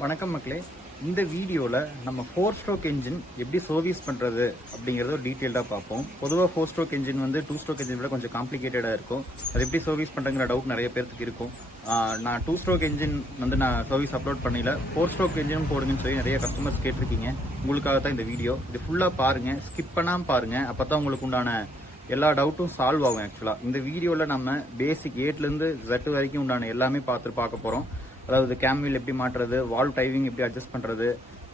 வணக்கம் மக்களே. இந்த வீடியோவில் நம்ம 4 ஸ்ட்ரோக் என்ஜின் எப்படி சர்வீஸ் பண்ணுறது அப்படிங்கிறத ஒரு டீட்டெயில்டாக பார்ப்போம். பொதுவாக 4 ஸ்ட்ரோக் என்ஜின் வந்து 2 ஸ்ட்ரோக் என்ஜின் விட கொஞ்சம் காம்ப்ளிகேட்டடாக இருக்கும். அது எப்படி சர்வீஸ் பண்ணுறங்கிற டவுட் நிறைய பேருக்கு இருக்கும். நான் 2 ஸ்ட்ரோக் என்ஜின் வந்து நான் சர்வீஸ் அப்லோட் பண்ணல, 4 ஸ்ட்ரோக் என்ஜினும் போடுங்கன்னு சொல்லி நிறைய கஸ்டமர்ஸ் கேட்டிருக்கீங்க. உங்களுக்காக தான் இந்த வீடியோ. இது ஃபுல்லாக பாருங்கள், ஸ்கிப் பண்ணாமல் பாருங்கள். அப்போ தான் உங்களுக்கு உண்டான எல்லா டவுட்டும் சால்வ் ஆகும். ஆக்சுவலாக இந்த வீடியோவில் நம்ம பேசிக் ஏட்லேருந்து Z வரைக்கும் உண்டான எல்லாமே பார்க்க போகிறோம். அதாவது கேம் வீல் எப்படி மாட்டுறது, வால்வ் டைவிங் எப்படி அட்ஜஸ்ட் பண்ணுறது,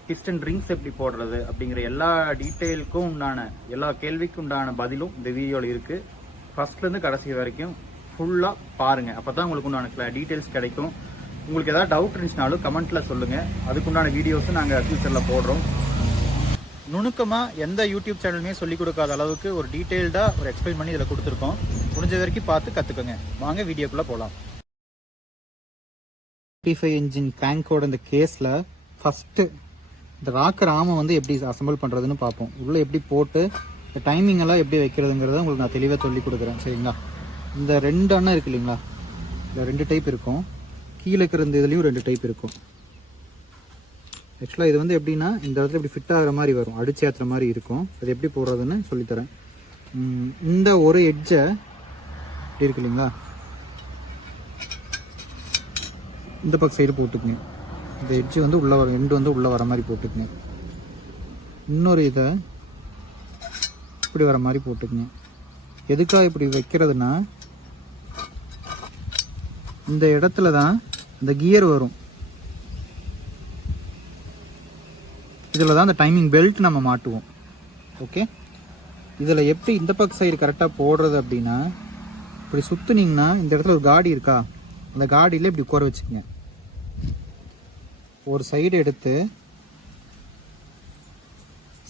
பிஸ்டன் ரிங்ஸ் எப்படி போடுறது அப்படிங்கிற எல்லா டீட்டெயிலுக்கும் உண்டான எல்லா கேள்விக்கும் உண்டான பதிலும் இந்த வீடியோவில் இருக்குது. ஃபர்ஸ்ட்லேருந்து கடைசி வரைக்கும் ஃபுல்லாக பாருங்கள். அப்போ தான் உங்களுக்கு உண்டான டீட்டெயில்ஸ் கிடைக்கும். உங்களுக்கு ஏதாவது டவுட் இருந்துச்சுனாலும் கமெண்ட்டில் சொல்லுங்கள். அதுக்குண்டான வீடியோஸும் நாங்கள் ஃபியூச்சரில் போடுறோம். நுணுக்கமாக எந்த யூடியூப் சேனலுமே சொல்லிக் கொடுக்காத அளவுக்கு ஒரு டீட்டெயில்டாக ஒரு எக்ஸ்பிளைன் பண்ணி இதில் கொடுத்துருக்கோம். முடிஞ்ச வரைக்கும் பார்த்து கற்றுக்கோங்க. வாங்க வீடியோக்குள்ளே போகலாம். 35 இன்ஜின் கிராங்கோட இந்த கேஸில் ஃபஸ்ட்டு இந்த ராக்கர் ஆமை வந்து எப்படி அசம்பிள் பண்ணுறதுன்னு பார்ப்போம். உள்ளே எப்படி போட்டு இந்த டைமிங் எல்லாம் எப்படி வைக்கிறதுங்கிறத உங்களுக்கு நான் தெளிவாக சொல்லி கொடுக்குறேன். சரிங்களா? இந்த 2 அண்ணன் இருக்கு இல்லைங்களா, இந்த 2 டைப் இருக்கும். கீழே இருக்கிற இந்த இதுலேயும் 2 டைப் இருக்கும். ஆக்சுவலாக இது வந்து எப்படின்னா இந்த இடத்துல இப்படி ஃபிட் ஆகிற மாதிரி வரும், அடிச்சு ஏற்றுற மாதிரி இருக்கும். அது எப்படி போடுறதுன்னு சொல்லித்தரேன். இந்த ஒரு எட்ஜை இப்படி இருக்கு இல்லைங்களா, இந்த பக்கம் சைடு போட்டுக்குங்க. இந்த எட்ஜு வந்து உள்ளே வர, எண்டு வந்து உள்ளே வர மாதிரி போட்டுக்குங்க. இன்னொரு இதை இப்படி வர மாதிரி போட்டுக்குங்க. எதுக்காக இப்படி வைக்கிறதுனா, இந்த இடத்துல தான் இந்த கியர் வரும். இதில் தான் இந்த டைமிங் பெல்ட் நம்ம மாட்டுவோம். ஓகே, இதில் எப்படி இந்த பக்கம் சைடு கரெக்டாக போடுறது அப்படின்னா, இப்படி சுற்றுனீங்கன்னா இந்த இடத்துல ஒரு காடி இருக்கா, அந்த காடியில் இப்படி உட்கார வச்சுக்கோங்க. ஒரு சைடு எடுத்து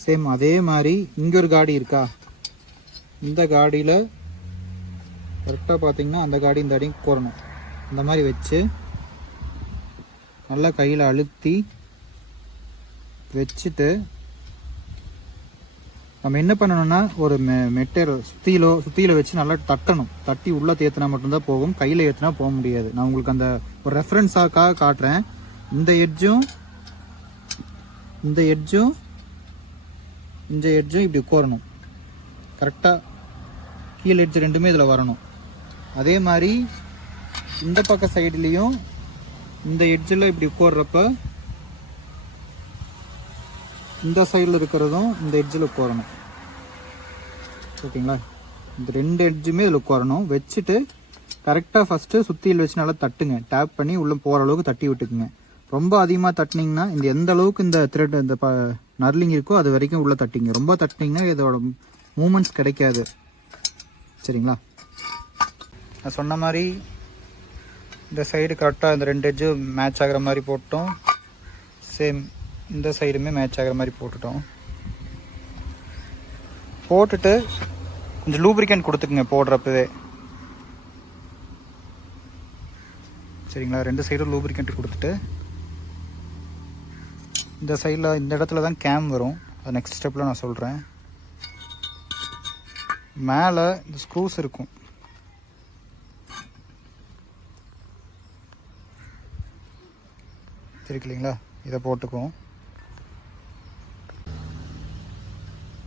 சேம் அதே மாதிரி இங்கே ஒரு காடி இருக்கா, இந்த காடியில் கரெக்டாக பார்த்தீங்கன்னா அந்த காடி இந்த அடியும் கோரணும். இந்த மாதிரி வச்சு நல்லா கையில் அழுத்தி வச்சுட்டு நம்ம என்ன பண்ணணும்னா ஒரு மெட்டீரியல் சுத்தியில வச்சு நல்லா தட்டணும். தட்டி உள்ளே தேத்தினா மட்டும்தான் போகும், கையில் ஏற்றினா போக முடியாது. நான் உங்களுக்கு அந்த ஒரு ரெஃபரன்ஸாக காட்டுறேன். இந்த எட்ஜும் இப்படி உட்காரணும். கரெக்டாக கீழே எட்ஜ் 2மே இதில் வரணும். அதே மாதிரி இந்த பக்க சைடுலேயும் இந்த எட்ஜில் இப்படி உட்கார்றப்ப இந்த சைடில் இருக்கிறதும் இந்த எட்ஜில் உட்காரணும். ஓகேங்களா? இந்த 2 எட்ஜுமே இதில் உட்காரணும். வச்சுட்டு கரெக்டாக ஃபஸ்ட்டு சுத்தியில் வச்சு நல்லா தட்டுங்க. டேப் பண்ணி உள்ளே போகிற அளவுக்கு தட்டி விட்டுக்குங்க. ரொம்ப அதிகமாக தட்டினீங்கன்னா இந்த எந்த அளவுக்கு இந்த த்ரெட் இந்த நர்லிங் இருக்கோ அது வரைக்கும் உள்ளே தட்டிங்க. ரொம்ப தட்டினீங்கன்னா இதோட மூமெண்ட்ஸ் கிடைக்காது. சரிங்களா? நான் சொன்ன மாதிரி இந்த சைடு கரெக்டாக இந்த 2 எட்ஜும் மேட்ச் ஆகிற மாதிரி போட்டோம். சேம் இந்த சைடுமே மேட்ச் ஆகிற மாதிரி போட்டுட்டு கொஞ்சம் லூப்ரிகன்ட் கொடுத்துக்குங்க போடுறப்பவே. சரிங்களா? 2 சைடும் லூப்ரிகன்ட் கொடுத்துட்டு இந்த சைடில் இந்த இடத்துல தான் கேம் வரும். அது நெக்ஸ்ட் ஸ்டெப்பில் நான் சொல்கிறேன். மேலே இந்த ஸ்க்ரூஸ் இருக்கும். இருக்கு இல்லைங்களா, இதை போட்டுக்குவோம்.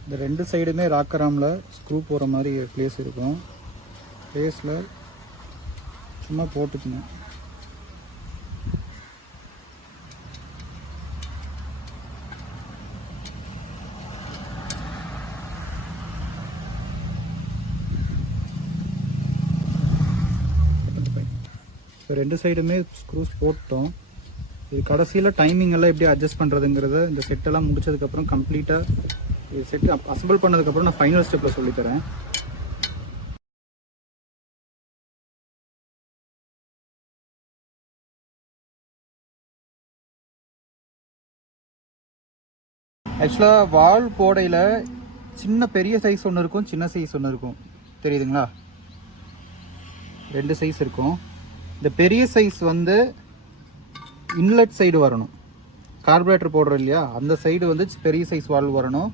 இந்த 2 சைடுமே ராக்கராமில் ஸ்க்ரூ போகிற மாதிரி பிளேஸ் இருக்கும். பிளேஸில் சும்மா போட்டுக்கணும். இப்போ 2 சைடுமே ஸ்க்ரூஸ் போட்டோம். இது கடைசியில் டைமிங் எல்லாம் எப்படி அட்ஜஸ்ட் பண்ணுறதுங்கிறத இந்த செட்டெல்லாம் முடிச்சதுக்கப்புறம் கம்ப்ளீட்டாக இது செட்டு அசம்பிள் பண்ணதுக்கப்புறம் நான் ஃபைனல் ஸ்டெப்பில் சொல்லித்தரேன். ஆக்சுவலாக வால்வ் போடையில் பெரிய சைஸ் ஒன்று இருக்கும், சின்ன சைஸ் ஒன்று இருக்கும். தெரியுதுங்களா? 2 சைஸ் இருக்கும். இந்த பெரிய சைஸ் வந்து இன்லெட் சைடு வரணும். கார்பரேட்டர் போடுறோம் இல்லையா, அந்த சைடு வந்து பெரிய சைஸ் வால்வ் வரணும்.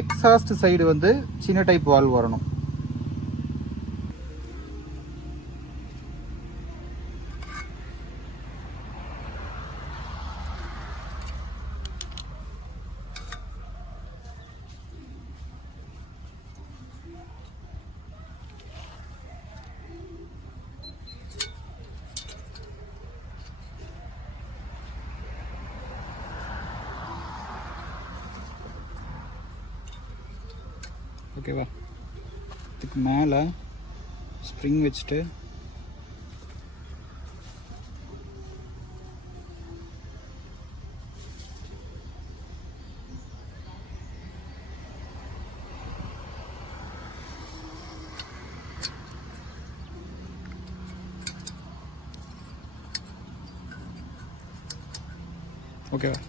எக்ஸாஸ்ட் சைடு வந்து சின்ன டைப் வால்வ் வரணும். ஓகேவா. இதுக்கு மேலே ஸ்ப்ரிங் வச்சுட்டு ஓகேவா.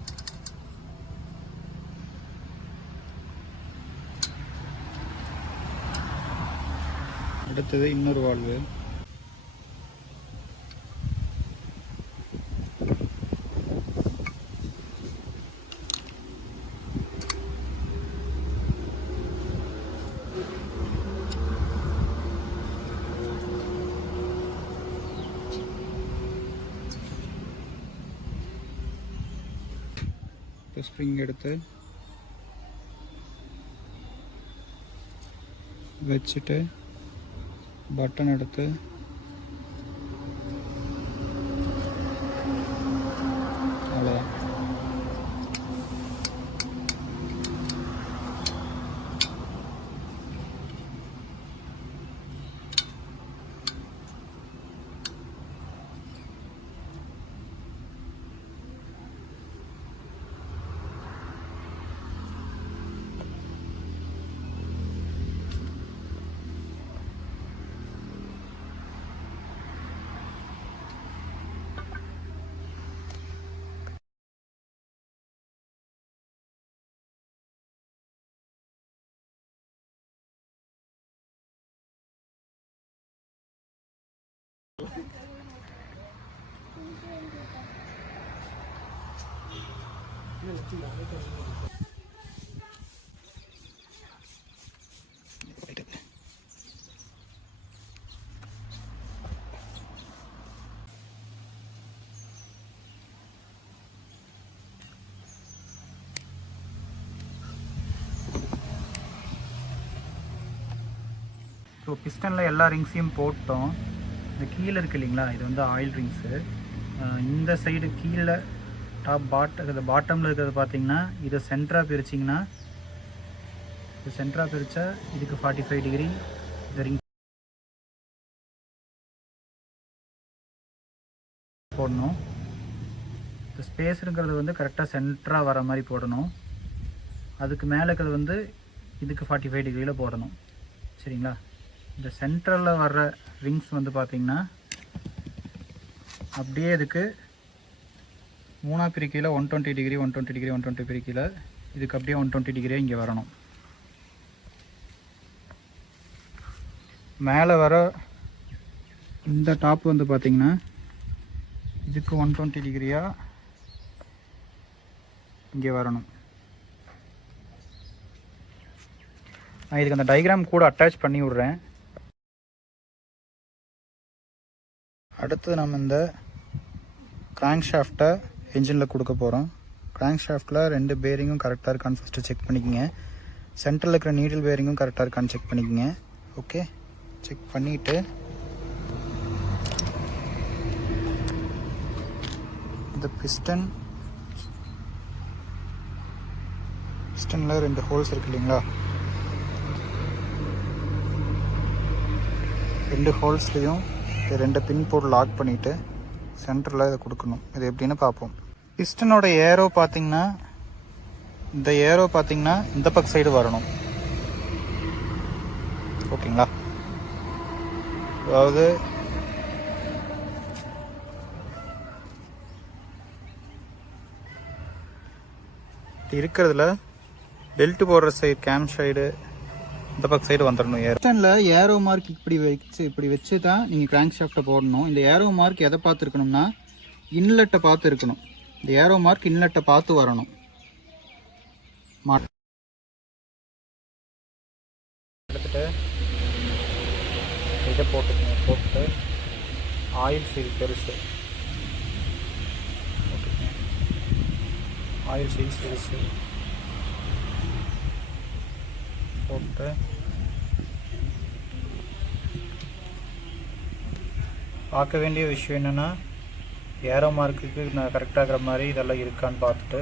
அடுத்தது இன்னொரு வால்வு. ஸ்ப்ரிங் எடுத்து வச்சுட்டு பட்டன் எடுத்து அவ்வளோதான். ஸோ பிஸ்டனில் எல்லா ரிங்ஸையும் போட்டோம். இந்த கீழே இருக்குது இல்லைங்களா, இது வந்து ஆயில் ரிங்ஸு. இந்த சைடு கீழே பாட்டமில் இருக்கிறது பார்த்தீங்கன்னா இதை சென்டராக பிரிச்சிங்கன்னா, இது சென்டராக பிரித்தா இதுக்கு 45 டிகிரி இந்த ரிங் போடணும். இந்த ஸ்பேஸ் இருக்கிறது வந்து கரெக்டாக சென்டராக வர மாதிரி போடணும். அதுக்கு மேலே இருக்கிறது வந்து இதுக்கு 45 டிகிரியில் போடணும். சரிங்களா. இந்த சென்ட்ரலில் வர்ற ரிங்ஸ் வந்து பார்த்திங்கன்னா அப்படியே இதுக்கு 3 பிரிக்கையில் 120 டிகிரி 120 டிகிரி 120 பிரிக்கையில் இதுக்கு அப்படியே 120 டிகிரியாக இங்கே வரணும். மேலே வர இந்த டாப் வந்து பார்த்திங்கன்னா இதுக்கு 120 டிகிரியாக இங்கே வரணும். நான் இதுக்கு அந்த டயக்ராம் கூட அட்டாச் பண்ணி விட்றேன். அடுத்து நம்ம இந்த கிராங்க் ஷாஃப்டை என்ஜினில் கொடுக்க போகிறோம். கிராங்க் ஷாஃப்டில் 2 பேரிங்கும் கரெக்டாக இருக்கான்னு ஃபஸ்ட்டு செக் பண்ணிக்கோங்க. சென்டரில் இருக்கிற நீடில் பேரிங்கும் கரெக்டாக இருக்கான்னு செக் பண்ணிக்கோங்க. ஓகே, செக் பண்ணிவிட்டு இந்த பிஸ்டனில் 2 ஹோல்ஸ் இருக்கு இல்லைங்களா, 2 ஹோல்ஸ்லேயும் 2 பின் போட்டு லாக் பண்ணிவிட்டு சென்டரில் இதை கொடுக்கணும். இது எப்படின்னு பார்ப்போம். பிஸ்டனோட ஏரோ பார்த்தீங்கன்னா இந்த ஏரோ பார்த்தீங்கன்னா இந்த பக்க சைடு வரணும். ஓகேங்களா. அதாவது இருக்கிறதுல பெல்ட் போடுற சைடு கேம் சைடு இந்த பக்கம் சைடு வந்துடணும். பிஸ்டனில் ஏரோ மார்க் இப்படி வச்சு தான் நீங்கள் கிராங்க் ஷாஃப்டை போடணும். இந்த ஏரோ மார்க் எதை பார்த்து இருக்கணும்னா இன்லெட்டை பார்த்து இருக்கணும். இந்த ஏரோ மார்க் இன்லெட்டை பார்த்து வரணும். எடுத்துட்டு இதை போட்டு ஆயில் சீல் பெருசு ஆயில் சீல் பெருசு போட்டு பார்க்க வேண்டிய விஷயம் என்னென்னா ஏரோ மார்க்குக்கு நான் கரெக்டாக இருக்கிற மாதிரி இதெல்லாம் இருக்கான்னு பார்த்துட்டு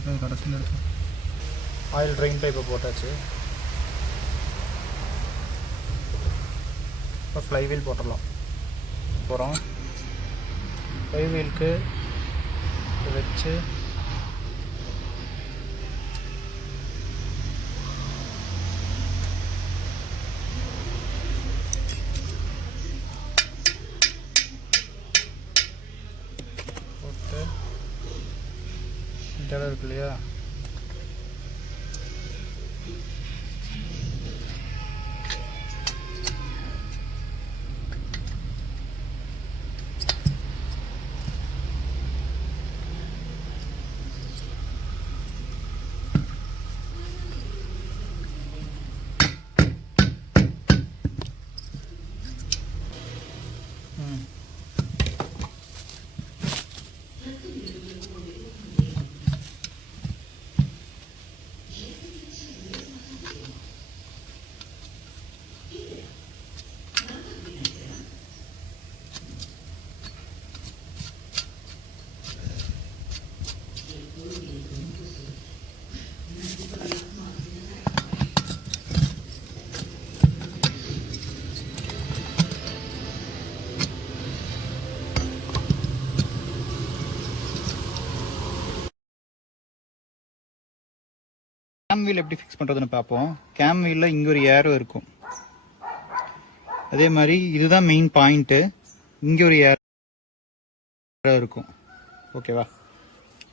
எடுக்காது கடைசியில் எடுக்கும். ஆயில் ட்ரெயின் டைப்பை போட்டாச்சு. இப்போ ஃப்ளைவீல் போட்டுடலாம். போகிறோம் ஃப்ளைவீலுக்கு வச்சு போட்டு இந்த இடம் இருக்கு இல்லையா, கேம் வீல் எப்படி ஃபிக்ஸ் பண்ணுறதுன்னு பார்ப்போம். கேம் வீலில் இங்கே ஒரு ஏரோ இருக்கும். அதே மாதிரி இதுதான் மெயின் பாயிண்ட்டு. இங்கே ஒரு ஏரோ இருக்கும். ஓகேவா?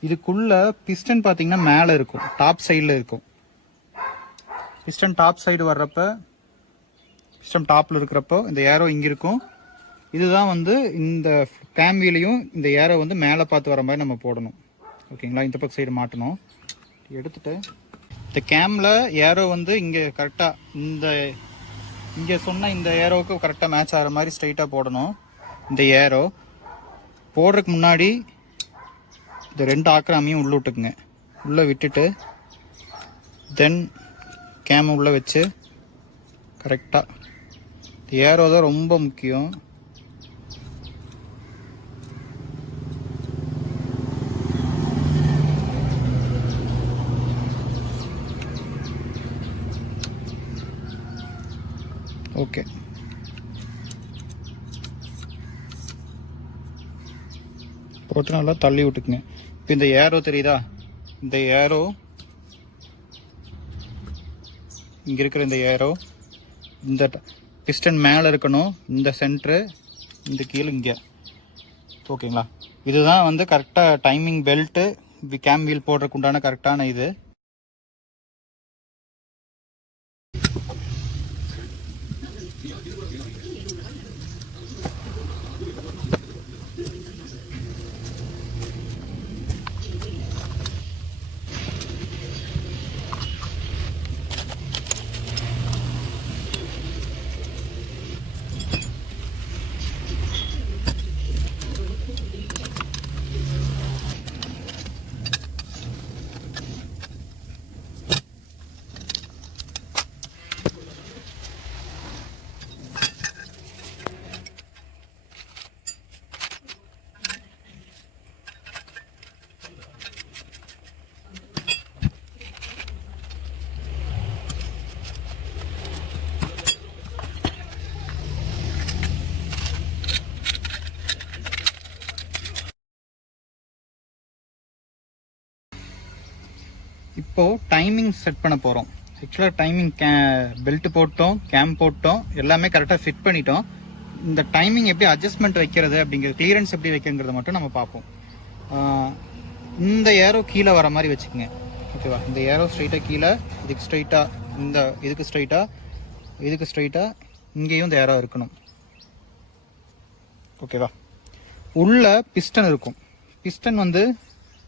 இதுக்குள்ள பிஸ்டன் பார்த்தீங்கன்னா மேலே இருக்கும், டாப் சைடில் இருக்கும். பிஸ்டன் டாப் சைடு வர்றப்ப, பிஸ்டன் டாப்பில் இருக்கிறப்போ இந்த ஏரோ இங்கே இருக்கும். இதுதான் வந்து இந்த கேம் வீலையும் இந்த ஏரோ வந்து மேலே பார்த்து வர மாதிரி நம்ம போடணும். ஓகேங்களா? இந்த பக்கம் சைடு மாட்டணும். எடுத்துட்டு இந்த கேமில் ஏரோ வந்து இங்கே கரெக்டாக இங்கே சொன்ன இந்த ஏரோவுக்கு கரெக்டாக மேட்ச் ஆகிற மாதிரி ஸ்ட்ரைட்டாக போடணும். இந்த ஏரோ போடுறதுக்கு முன்னாடி இந்த 2 ஆக்ராமியும் உள்ளே விட்டுக்குங்க. உள்ளே விட்டுட்டு தென் கேமை உள்ளே வச்சு கரெக்டாக இந்த ஏரோ தான் ரொம்ப முக்கியம். ஓகே, போட்டு நல்லா தள்ளி விட்டுக்குங்க. இப்போ இந்த ஏரோ தெரியுதா? இந்த ஏரோ இங்கே இருக்கிற இந்த ஏரோ இந்த பிஸ்டன் மேலே இருக்கணும். இந்த சென்ட்ரு இந்த கீழே இங்கே. ஓகேங்களா? இதுதான் வந்து கரெக்டாக டைமிங் பெல்ட்டு கேம் வீல் போடுறதுக்கு உண்டான கரெக்டான இது. இப்போது டைமிங் செட் பண்ண போகிறோம். ஆக்சுவலாக டைமிங் பெல்ட் போட்டோம், கேம் போட்டோம், எல்லாமே கரெக்டாக ஃபிட் பண்ணிட்டோம். இந்த டைமிங் எப்படி அட்ஜஸ்ட்மெண்ட் வைக்கிறது அப்படிங்கிறது, கிளியரன்ஸ் எப்படி வைக்கிறங்கிறத மட்டும் நம்ம பார்ப்போம். இந்த ஏரோ கீழே வர மாதிரி வச்சுக்கோங்க. ஓகேவா? இந்த ஏரோ ஸ்ட்ரைட்டாக கீழே, இதுக்கு ஸ்ட்ரைட்டாக, இந்த இதுக்கு ஸ்ட்ரைட்டாக இங்கேயும் இந்த ஏரோ இருக்கணும். ஓகேவா? உள்ள பிஸ்டன் இருக்கும். பிஸ்டன் வந்து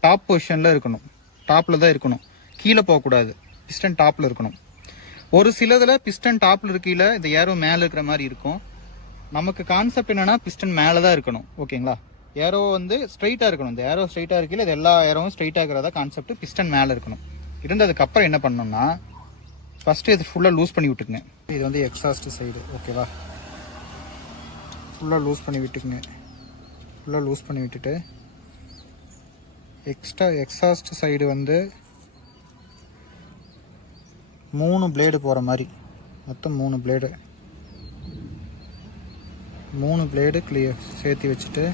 டாப் பொசிஷனில் இருக்கணும், டாப்பில் தான் இருக்கணும், கீழே போகக்கூடாது. பிஸ்டன் டாப்பில் இருக்கணும். ஒரு சிலதில் பிஸ்டன் டாப்பில் இருக்கையில் இந்த ஏரோ மேலே இருக்கிற மாதிரி இருக்கும். நமக்கு கான்செப்ட் என்னென்னா பிஸ்டன் மேலே தான் இருக்கணும். ஓகேங்களா? ஏரோ வந்து ஸ்ட்ரைட்டாக இருக்கணும். இந்த ஏரோ ஸ்ட்ரைட்டாக இருக்கையில் இது எல்லா ஏரோவும் ஸ்ட்ரைட்டாக இருக்கிறதா கான்செப்ட். பிஸ்டன் மேலே இருக்கணும். இருந்ததுக்கப்புறம் என்ன பண்ணணும்னா, ஃபஸ்ட்டு இது ஃபுல்லாக லூஸ் பண்ணி விட்டுக்குங்க. இது வந்து எக்ஸாஸ்ட் சைடு. ஓகேவா? ஃபுல்லாக லூஸ் பண்ணி விட்டுக்குங்க. ஃபுல்லாக லூஸ் பண்ணி விட்டுட்டு எக்ஸாஸ்ட் சைடு வந்து 3 பிளேடு போகிற மாதிரி, மொத்தம் 3 பிளேடு கிளியர் சேர்த்து வச்சுட்டு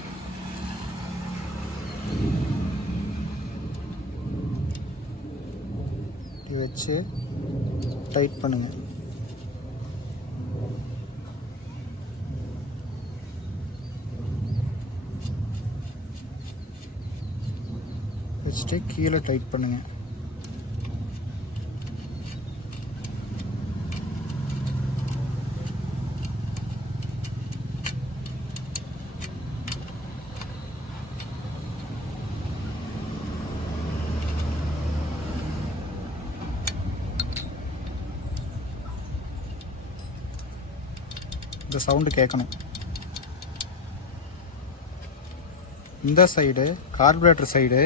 வச்சு டைட் பண்ணுங்க. வச்சுட்டு கீழே டைட் பண்ணுங்க. இந்த சவுண்டு கேட்கணும். இந்த சைடு கார்பரேட்டர் சைடு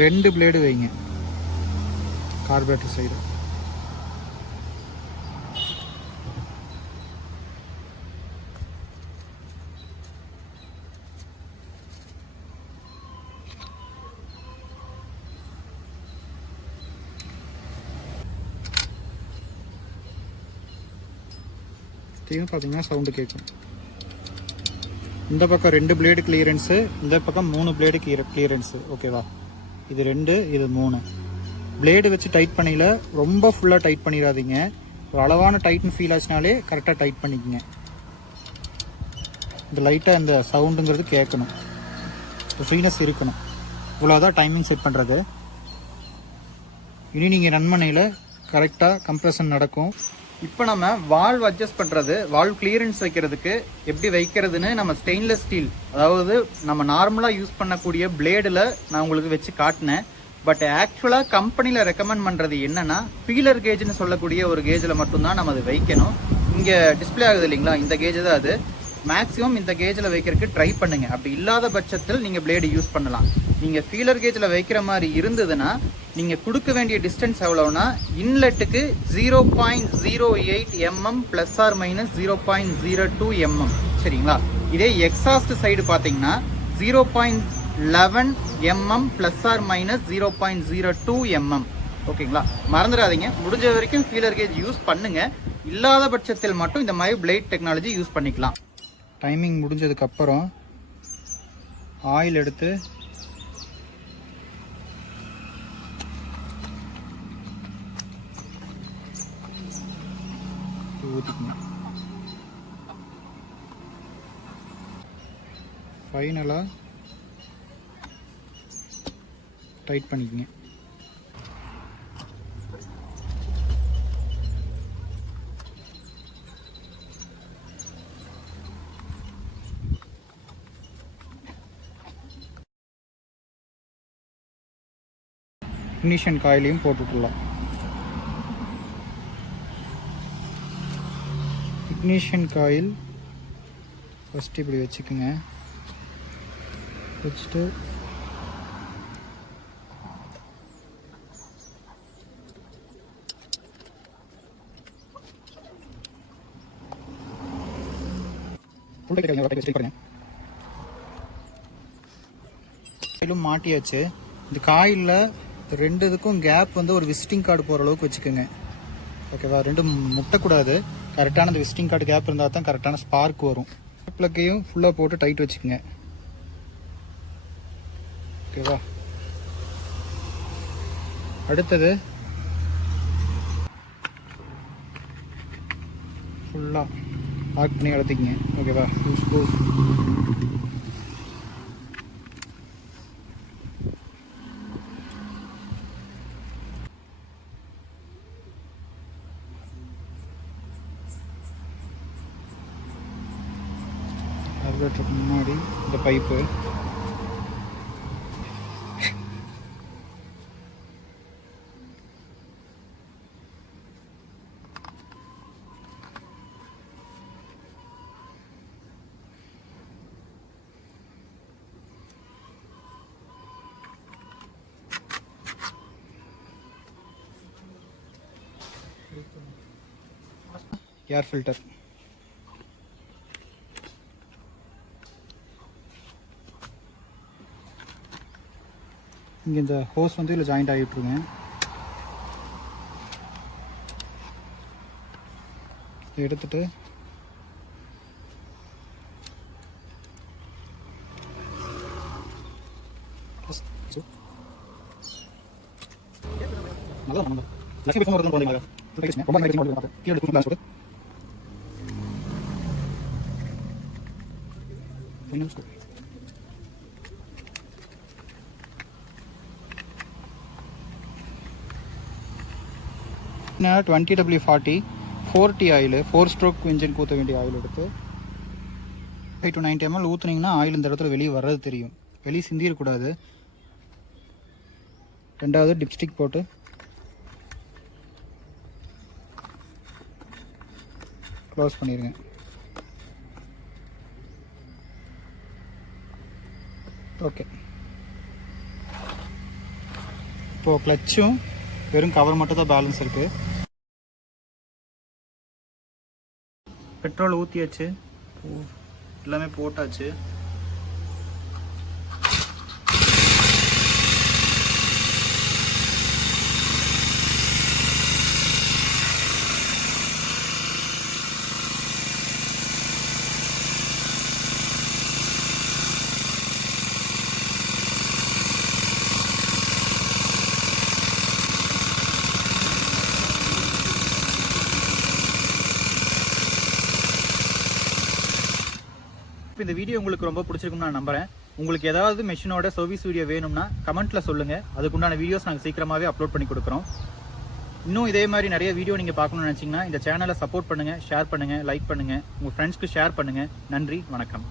2 பிளேடு வைங்க. கார்பரேட்டர் சைடு பார்த்தீங்கன்னா சவுண்டு கேட்கும். இந்த பக்கம் 2 பிளேடு கிளியரன்ஸு, இந்த பக்கம் 3 பிளேடு கிளியரன்ஸு. ஓகேவா? இது 2, இது 3 பிளேடு வச்சு டைட் பண்ணியில் ரொம்ப ஃபுல்லாக டைட் பண்ணிடாதீங்க. ஒரு அளவான டைட்னு ஃபீல் ஆச்சுனாலே கரெக்டாக டைட் பண்ணிக்கங்க. இந்த லைட்டாக இந்த சவுண்டுங்கிறது கேட்கணும், ஃப்ரீனஸ் இருக்கணும். இவ்வளோதான் டைமிங் செட் பண்ணுறது. இனி நீங்கள் ரன் பண்ணையில் கரெக்டாக கம்ப்ரெஷன் நடக்கும். இப்போ நம்ம வால்வ் அட்ஜஸ்ட் பண்ணுறது, வால்வ் கிளியரன்ஸ் வைக்கிறதுக்கு எப்படி வைக்கிறதுன்னு நம்ம ஸ்டெயின்லெஸ் ஸ்டீல், அதாவது நம்ம நார்மலாக யூஸ் பண்ணக்கூடிய பிளேடில் நான் உங்களுக்கு வச்சு காட்டினேன். பட் ஆக்சுவலாக கம்பெனியில் ரெக்கமெண்ட் பண்ணுறது என்னென்னா, ஃபீலர் கேஜ்னு சொல்லக்கூடிய ஒரு கேஜில் மட்டும்தான் நம்ம அதை வைக்கணும். இங்கே டிஸ்பிளே ஆகுது இல்லைங்களா, இந்த கேஜ் தான் அது. மேக்ஸிமம் இந்த கேஜில் வைக்கிறதுக்கு ட்ரை பண்ணுங்கள். அப்படி இல்லாத பட்சத்தில் நீங்கள் பிளேடு யூஸ் பண்ணலாம். நீங்கள் ஃபீலர் கேஜில் வைக்கிற மாதிரி இருந்ததுன்னா நீங்கள் கொடுக்க வேண்டிய டிஸ்டன்ஸ் எவ்வளோனா, இன்லெட்டுக்கு 0.08 mm plus or minus 0.02 mm. சரிங்களா? இதே எக்ஸாஸ்ட் சைடு பார்த்தீங்கன்னா 0.11 mm plus or minus 0.02 mm. ஓகேங்களா? மறந்துடாதீங்க. முடிஞ்ச வரைக்கும் ஃபீலர் கேஜ் யூஸ் பண்ணுங்கள். இல்லாத பட்சத்தில் மட்டும் இந்த மாதிரி பிளேட் டெக்னாலஜி யூஸ் பண்ணிக்கலாம். டைமிங் முடிஞ்சதுக்கப்புறம் ஆயில் எடுத்து ஊற்றிக்கணும். ஃபைனலாக டைட் பண்ணிக்கங்க. இக்னிஷன் காயிலையும் போட்டுவிடலாம். இக்னிஷன் காயில் ஃபஸ்ட்டு இப்படி வச்சுக்கோங்க. வச்சுட்டு மாட்டியாச்சு. இந்த காயிலில் 2 இதுக்கும் கேப் வந்து ஒரு விசிட்டிங் கார்டு போகிற அளவுக்கு வச்சுக்கோங்க. ஓகேவா? 2 முட்டக்கூடாது. கரெக்டான அந்த விசிட்டிங் கார்டு கேப் இருந்தால் தான் கரெக்டான ஸ்பார்க் வரும். ப்ளக்கையும் ஃபுல்லாக போட்டு டைட் வச்சுக்கோங்க. ஓகேவா? அடுத்தது ஃபுல்லாக லாக் பண்ணி எடுத்துக்கிங்க. ஓகேவா? Full screws. கார்பரேட்டருக்கு முன்னாடி இந்த பைப்பு, ஏர் ஃபில்டர். இங்கே இந்த ஹோஸ் வந்து இதில் ஜாயிண்ட் ஆகிட்டுருங்க. எடுத்துட்டு நான் 20W40 4T oil, 4 stroke engine ஊற்ற வேண்டிய ஆயில் எடுத்து 5 to 90 ml ஊற்றுனீங்கன்னா ஆயில் இந்த இடத்துல வெளியே வர்றது தெரியும். வெளியே சிந்திடக்கூடாது. ரெண்டாவது டிப்ஸ்டிக் போட்டு க்ளோஸ் பண்ணிடுங்க. ஓகே. இப்போது கிளச்சும் வெறும் கவர் மட்டும் தான் பேலன்ஸ் இருக்குது. பெட்ரோல் ஊற்றியாச்சு, எல்லாமே போட்டாச்சு. இந்த வீடியோ உங்களுக்கு ரொம்ப பிடிச்சிருக்கும்னு நான் நம்புறேன். உங்களுக்கு ஏதாவது மெஷினோட சர்வீஸ் வீடியோ வேணும்னா கமெண்ட்ல சொல்லுங்க. அதுக்குண்டான வீடியோஸ் நாங்கள் சீக்கிரமாகவே அப்லோட் பண்ணி கொடுக்குறோம். இன்னும் இதே மாதிரி நிறைய வீடியோ நீங்கள் பார்க்கணும்னு நினச்சிங்கன்னா இந்த சேனலை சப்போர்ட் பண்ணுங்கள், ஷேர் பண்ணுங்கள், லைக் பண்ணுங்கள், உங்கள் ஃப்ரெண்ட்ஸ்க்கு ஷேர் பண்ணுங்கள். நன்றி, வணக்கம்.